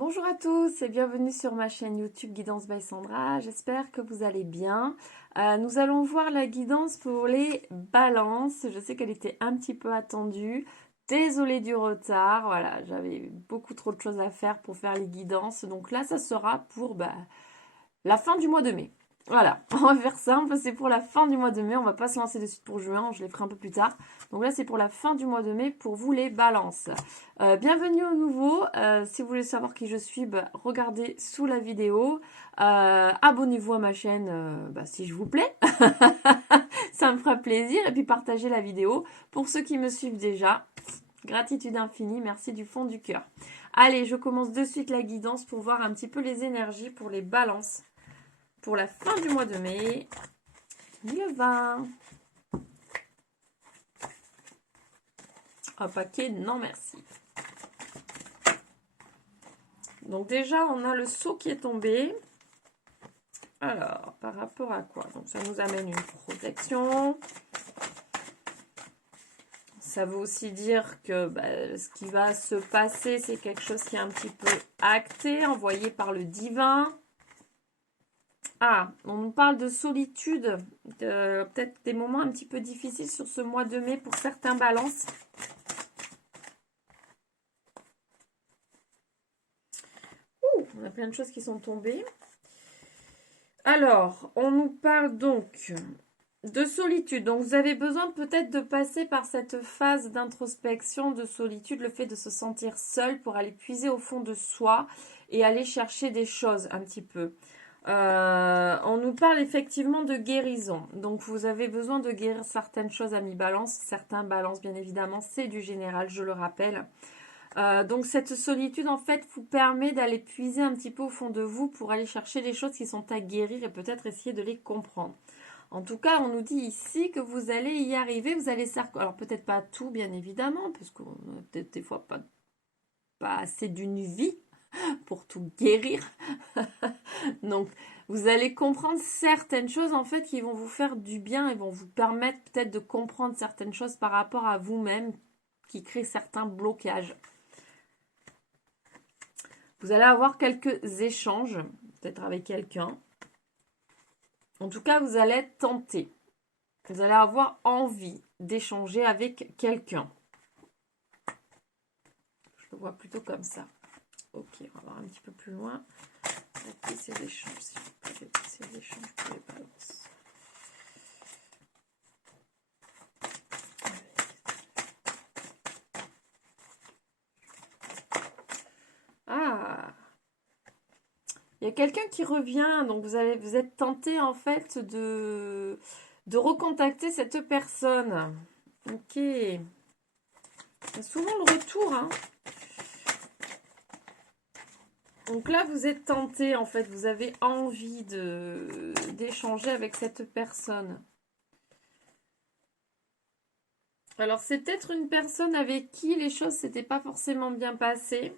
Bonjour à tous et bienvenue sur ma chaîne YouTube Guidance by Sandra. J'espère que vous allez bien. Nous allons voir la guidance pour les balances. Je sais qu'elle était un petit peu attendue. Désolée du retard. Voilà, j'avais beaucoup trop de choses à faire pour faire les guidances. Donc là, ça sera pour la fin du mois de mai. Voilà, on va faire simple, c'est pour la fin du mois de mai, on va pas se lancer de suite pour juin, je les ferai un peu plus tard. Donc là, c'est pour la fin du mois de mai pour vous les balances. Bienvenue au nouveau, si vous voulez savoir qui je suis, regardez sous la vidéo. Abonnez-vous à ma chaîne si je vous plaît, ça me fera plaisir. Et puis partagez la vidéo. Pour ceux qui me suivent déjà, gratitude infinie, merci du fond du cœur. Allez, je commence de suite la guidance pour voir un petit peu les énergies pour les balances. Pour la fin du mois de mai, le 20. Un paquet, non merci. Donc déjà, on a le seau qui est tombé. Alors, par rapport à quoi? Donc ça nous amène une protection. Ça veut aussi dire que ce qui va se passer, c'est quelque chose qui est un petit peu acté, envoyé par le divin. Ah, on nous parle de solitude, peut-être des moments un petit peu difficiles sur ce mois de mai pour certains balances. On a plein de choses qui sont tombées. Alors, on nous parle donc de solitude. Donc, vous avez besoin peut-être de passer par cette phase d'introspection, de solitude, le fait de se sentir seul pour aller puiser au fond de soi et aller chercher des choses un petit peu. On nous parle effectivement de guérison. Donc, vous avez besoin de guérir certaines choses à mi-balance. Certains balances, bien évidemment, c'est du général, je le rappelle. Donc cette solitude en fait vous permet d'aller puiser un petit peu au fond de vous pour aller chercher les choses qui sont à guérir et peut-être essayer de les comprendre. En tout cas, on nous dit ici que vous allez y arriver, vous allez alors peut-être pas tout bien évidemment, parce qu'on a peut-être des fois pas assez d'une vie pour tout guérir. Donc vous allez comprendre certaines choses en fait qui vont vous faire du bien et vont vous permettre peut-être de comprendre certaines choses par rapport à vous-même qui créent certains blocages. Vous allez avoir quelques échanges, peut-être avec quelqu'un. En tout cas, vous allez être tenté. Vous allez avoir envie d'échanger avec quelqu'un. Je le vois plutôt comme ça. Ok, on va voir un petit peu plus loin. Ok, ces échanges, s'il vous plaît. Ces échanges pour les balances. Ah, il y a quelqu'un qui revient, donc vous êtes tenté en fait de recontacter cette personne. Ok. Il y a souvent le retour, hein. Donc là, vous êtes tenté, en fait, vous avez envie d'échanger avec cette personne. Alors, c'est peut-être une personne avec qui les choses s'étaient pas forcément bien passées.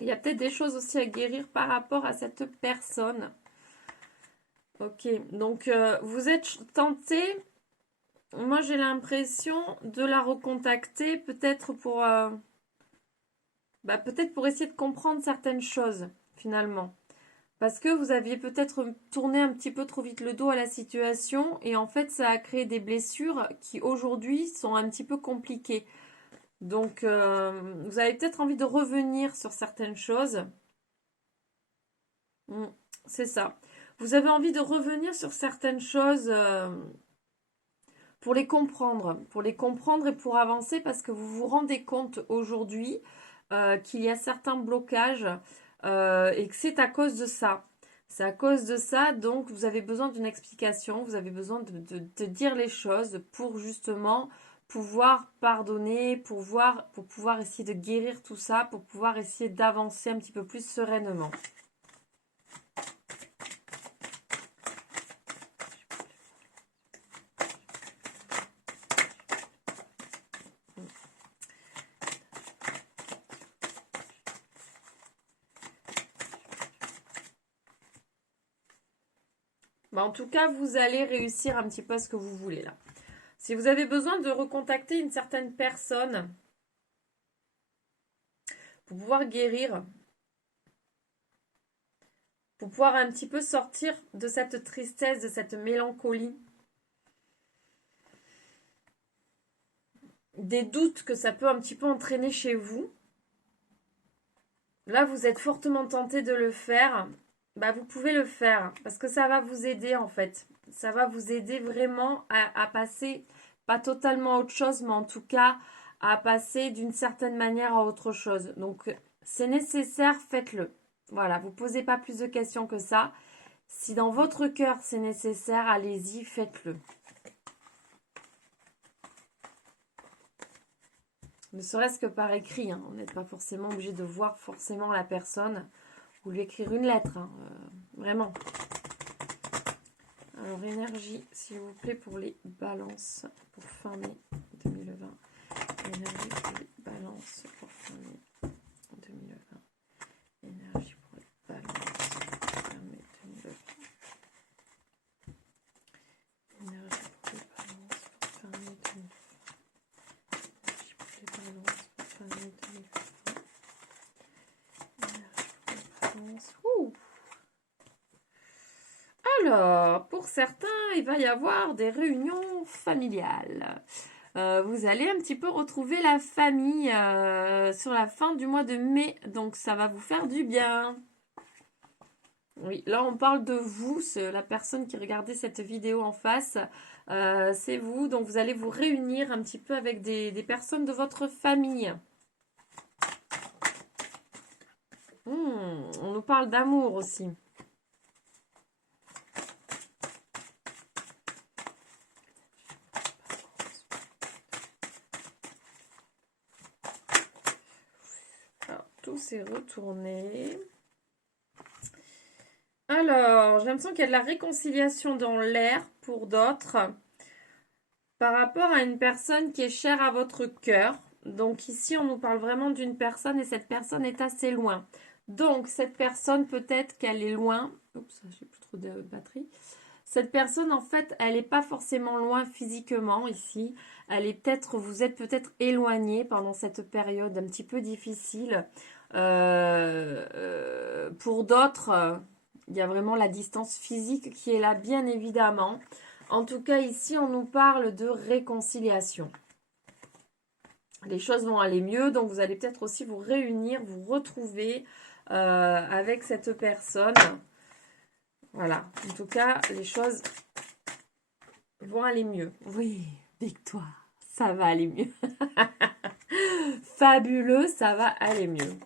Il y a peut-être des choses aussi à guérir par rapport à cette personne. Ok, donc vous êtes tenté. Moi, j'ai l'impression de la recontacter, peut-être peut-être pour essayer de comprendre certaines choses, finalement. Parce que vous aviez peut-être tourné un petit peu trop vite le dos à la situation et en fait ça a créé des blessures qui aujourd'hui sont un petit peu compliquées. Donc vous avez peut-être envie de revenir sur certaines choses. C'est ça. Vous avez envie de revenir sur certaines choses pour les comprendre et pour avancer parce que vous vous rendez compte aujourd'hui qu'il y a certains blocages et que c'est à cause de ça. C'est à cause de ça, donc vous avez besoin d'une explication, vous avez besoin de dire les choses pour justement pouvoir pardonner, pour pouvoir essayer de guérir tout ça, pour pouvoir essayer d'avancer un petit peu plus sereinement. En tout cas, vous allez réussir un petit peu à ce que vous voulez là. Si vous avez besoin de recontacter une certaine personne pour pouvoir guérir, pour pouvoir un petit peu sortir de cette tristesse, de cette mélancolie. Des doutes que ça peut un petit peu entraîner chez vous. Là, vous êtes fortement tenté de le faire. Bah, vous pouvez le faire parce que ça va vous aider en fait. Ça va vous aider vraiment à passer, pas totalement à autre chose, mais en tout cas à passer d'une certaine manière à autre chose. Donc, c'est nécessaire, faites-le. Voilà, vous posez pas plus de questions que ça. Si dans votre cœur c'est nécessaire, allez-y, faites-le. Ne serait-ce que par écrit, hein. On n'est pas forcément obligé de voir forcément la personne ou lui écrire une lettre, hein. Vraiment. Alors, énergie, s'il vous plaît, pour les balances pour fin mai 2020. Énergie pour les balances pour fin mai 2020. Énergie pour les balances pour fin mai 2020. Énergie pour les balances pour fin mai 2020. Énergie pour les balances pour fin mai 2020. Énergie pour les balances. Ouh! Alors, pour certains, il va y avoir des réunions familiales. Vous allez un petit peu retrouver la famille sur la fin du mois de mai. Donc, ça va vous faire du bien. Oui, là, on parle de vous, la personne qui regardait cette vidéo en face. C'est vous. Donc, vous allez vous réunir un petit peu avec des personnes de votre famille. On nous parle d'amour aussi. Tout s'est retourné. Alors, j'ai l'impression qu'il y a de la réconciliation dans l'air pour d'autres par rapport à une personne qui est chère à votre cœur. Donc ici, on nous parle vraiment d'une personne et cette personne est assez loin. Donc, cette personne, peut-être qu'elle est loin. Oups, j'ai plus trop de batterie. Cette personne, en fait, elle n'est pas forcément loin physiquement ici. Vous êtes peut-être éloigné pendant cette période un petit peu difficile. Pour d'autres, il y a vraiment la distance physique qui est là, bien évidemment. En tout cas, ici, on nous parle de réconciliation. Les choses vont aller mieux, donc vous allez peut-être aussi vous réunir, vous retrouver avec cette personne. Voilà, en tout cas, les choses vont aller mieux. Oui, victoire, ça va aller mieux. Fabuleux, ça va aller mieux.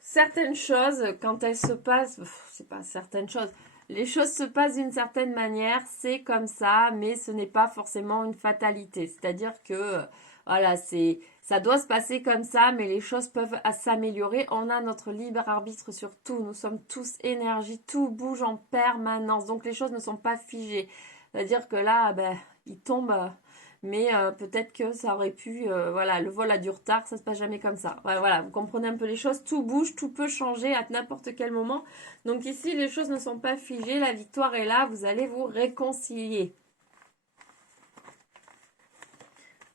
Certaines choses, quand elles se passent, c'est pas certaines choses, les choses se passent d'une certaine manière, c'est comme ça, mais ce n'est pas forcément une fatalité. C'est-à-dire que, voilà, ça doit se passer comme ça, mais les choses peuvent s'améliorer. On a notre libre arbitre sur tout. Nous sommes tous énergie, tout bouge en permanence. Donc les choses ne sont pas figées. C'est-à-dire que là, il tombe. Mais peut-être que ça aurait pu, voilà, le vol a du retard, ça se passe jamais comme ça. Ouais, voilà, vous comprenez un peu les choses, tout bouge, tout peut changer à n'importe quel moment. Donc ici, les choses ne sont pas figées, la victoire est là, vous allez vous réconcilier.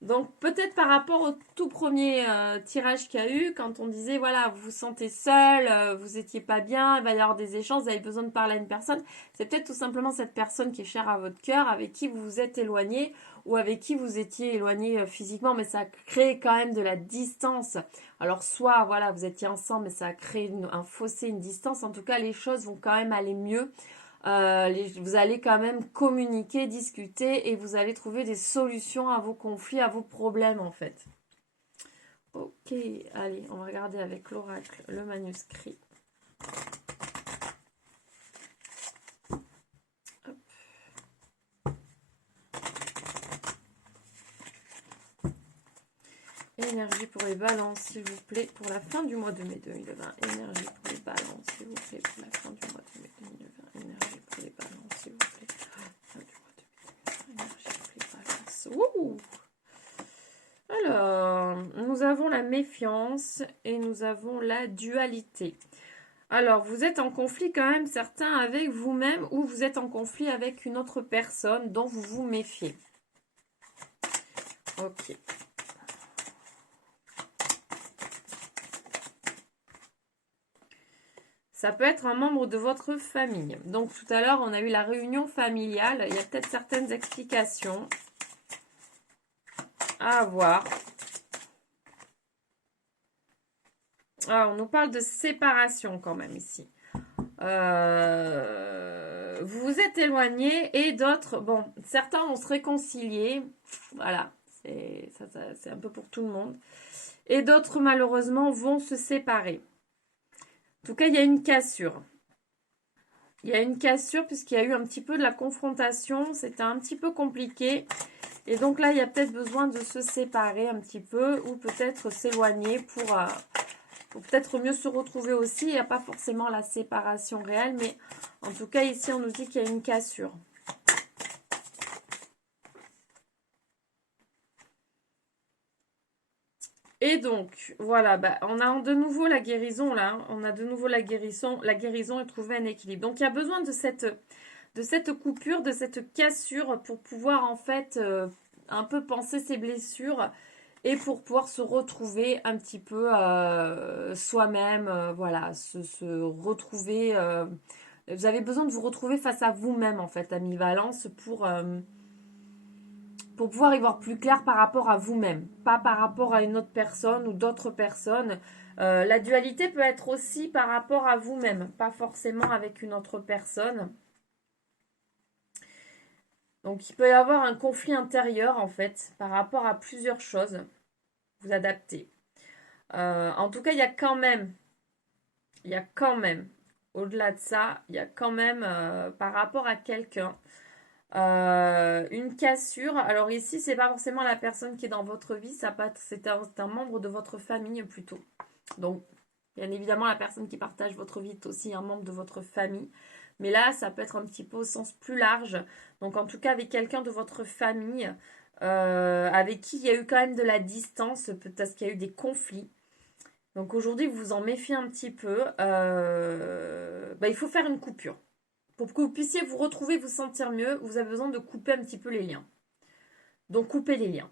Donc peut-être par rapport au tout premier tirage qu'il y a eu, quand on disait voilà, vous vous sentez seul, vous étiez pas bien, il va y avoir des échanges, vous avez besoin de parler à une personne, c'est peut-être tout simplement cette personne qui est chère à votre cœur, avec qui vous vous êtes éloigné ou avec qui vous étiez éloigné physiquement, mais ça crée quand même de la distance. Alors soit voilà, vous étiez ensemble, mais ça a créé un fossé, une distance. En tout cas, les choses vont quand même aller mieux. Vous allez quand même communiquer, discuter et vous allez trouver des solutions à vos conflits, à vos problèmes en fait. Ok, allez, on va regarder avec l'oracle le manuscrit. Hop. Énergie pour les balances, s'il vous plaît, pour la fin du mois de mai 2020. Énergie pour les balances, s'il vous plaît, pour la fin du mois de mai 2020. Énergie pour les balances, s'il vous plaît, pour la fin du mois de mai 2020. Énergie pour les balances. Wouh! Alors, nous avons la méfiance et nous avons la dualité. Alors, vous êtes en conflit quand même, certains avec vous-même, ou vous êtes en conflit avec une autre personne dont vous vous méfiez. Ok. Ça peut être un membre de votre famille. Donc tout à l'heure, on a eu la réunion familiale. Il y a peut-être certaines explications à avoir. Ah, on nous parle de séparation quand même ici. Vous vous êtes éloignés et d'autres, bon, certains vont se réconcilier. Voilà, c'est un peu pour tout le monde. Et d'autres, malheureusement, vont se séparer. En tout cas, il y a une cassure. Il y a une cassure puisqu'il y a eu un petit peu de la confrontation. C'était un petit peu compliqué. Et donc là, il y a peut-être besoin de se séparer un petit peu ou peut-être s'éloigner pour peut-être mieux se retrouver aussi. Il n'y a pas forcément la séparation réelle, mais en tout cas, ici, on nous dit qu'il y a une cassure. Et donc, voilà, bah, on a de nouveau la guérison, là. On a de nouveau la guérison. La guérison est trouver un équilibre. Donc, il y a besoin de cette coupure, de cette cassure pour pouvoir, en fait, un peu penser ses blessures et pour pouvoir se retrouver un petit peu soi-même, voilà, se retrouver. Vous avez besoin de vous retrouver face à vous-même, en fait, ami Valence, pour pouvoir y voir plus clair par rapport à vous-même, pas par rapport à une autre personne ou d'autres personnes. La dualité peut être aussi par rapport à vous-même, pas forcément avec une autre personne. Donc il peut y avoir un conflit intérieur en fait par rapport à plusieurs choses. Vous adaptez. En tout cas, il y a quand même, au-delà de ça, il y a quand même par rapport à quelqu'un une cassure. Alors ici, c'est pas forcément la personne qui est dans votre vie, c'est un membre de votre famille plutôt. Donc, bien évidemment, la personne qui partage votre vie est aussi un membre de votre famille. Mais là, ça peut être un petit peu au sens plus large. Donc, en tout cas, avec quelqu'un de votre famille, avec qui il y a eu quand même de la distance, peut-être qu'il y a eu des conflits. Donc, aujourd'hui, vous vous en méfiez un petit peu. Il faut faire une coupure. Pour que vous puissiez vous retrouver, vous sentir mieux, vous avez besoin de couper un petit peu les liens. Donc, coupez les liens.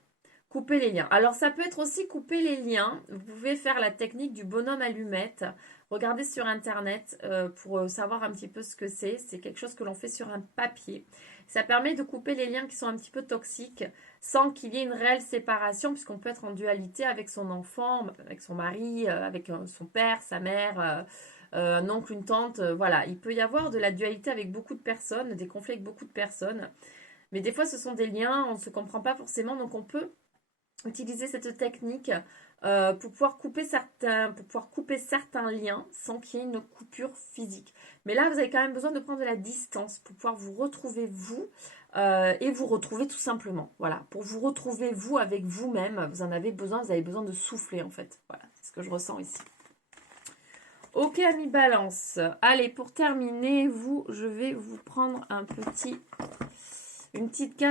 Couper les liens. Alors, ça peut être aussi couper les liens. Vous pouvez faire la technique du bonhomme allumette. Regardez sur Internet pour savoir un petit peu ce que c'est. C'est quelque chose que l'on fait sur un papier. Ça permet de couper les liens qui sont un petit peu toxiques sans qu'il y ait une réelle séparation, puisqu'on peut être en dualité avec son enfant, avec son mari, avec son père, sa mère, un oncle, une tante. Voilà, il peut y avoir de la dualité avec beaucoup de personnes, des conflits avec beaucoup de personnes. Mais des fois, ce sont des liens, on ne se comprend pas forcément, donc on peut utiliser cette technique pour pouvoir couper certains liens sans qu'il y ait une coupure physique. Mais là, vous avez quand même besoin de prendre de la distance pour pouvoir vous retrouver vous et vous retrouver tout simplement. Voilà, pour vous retrouver vous avec vous-même, vous avez besoin de souffler en fait. Voilà, c'est ce que je ressens ici. Ok, ami Balance. Allez, pour terminer, je vais vous prendre une petite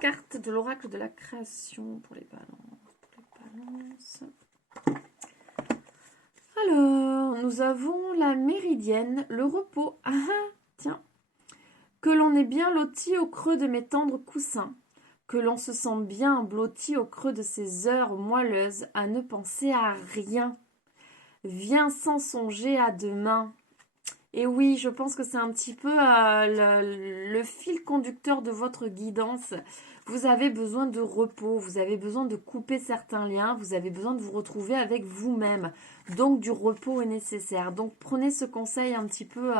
carte de l'oracle de la création pour les balances. Alors, nous avons la méridienne, le repos. Ah, tiens. Que l'on est bien loti au creux de mes tendres coussins. Que l'on se sent bien blotti au creux de ces heures moelleuses à ne penser à rien. Viens sans songer à demain. Et oui, je pense que c'est un petit peu le fil conducteur de votre guidance. Vous avez besoin de repos, vous avez besoin de couper certains liens, vous avez besoin de vous retrouver avec vous-même. Donc du repos est nécessaire. Donc prenez ce conseil un petit peu,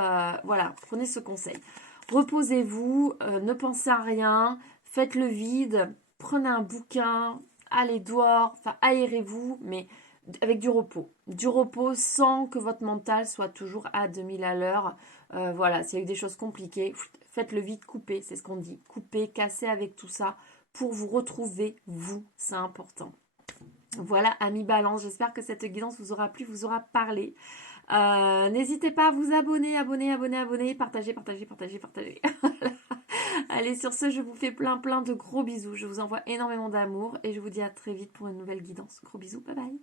voilà, prenez ce conseil. Reposez-vous, ne pensez à rien, faites le vide, prenez un bouquin, allez dehors, enfin aérez-vous, mais avec du repos. Du repos sans que votre mental soit toujours à 2000 à l'heure. Voilà, s'il y a eu des choses compliquées, faites le vide, coupez, c'est ce qu'on dit. Coupez, cassez avec tout ça pour vous retrouver, vous, c'est important. Voilà, amis Balance, j'espère que cette guidance vous aura plu, vous aura parlé. N'hésitez pas à vous abonner, partagez. Allez, sur ce, je vous fais plein de gros bisous. Je vous envoie énormément d'amour et je vous dis à très vite pour une nouvelle guidance. Gros bisous, bye bye.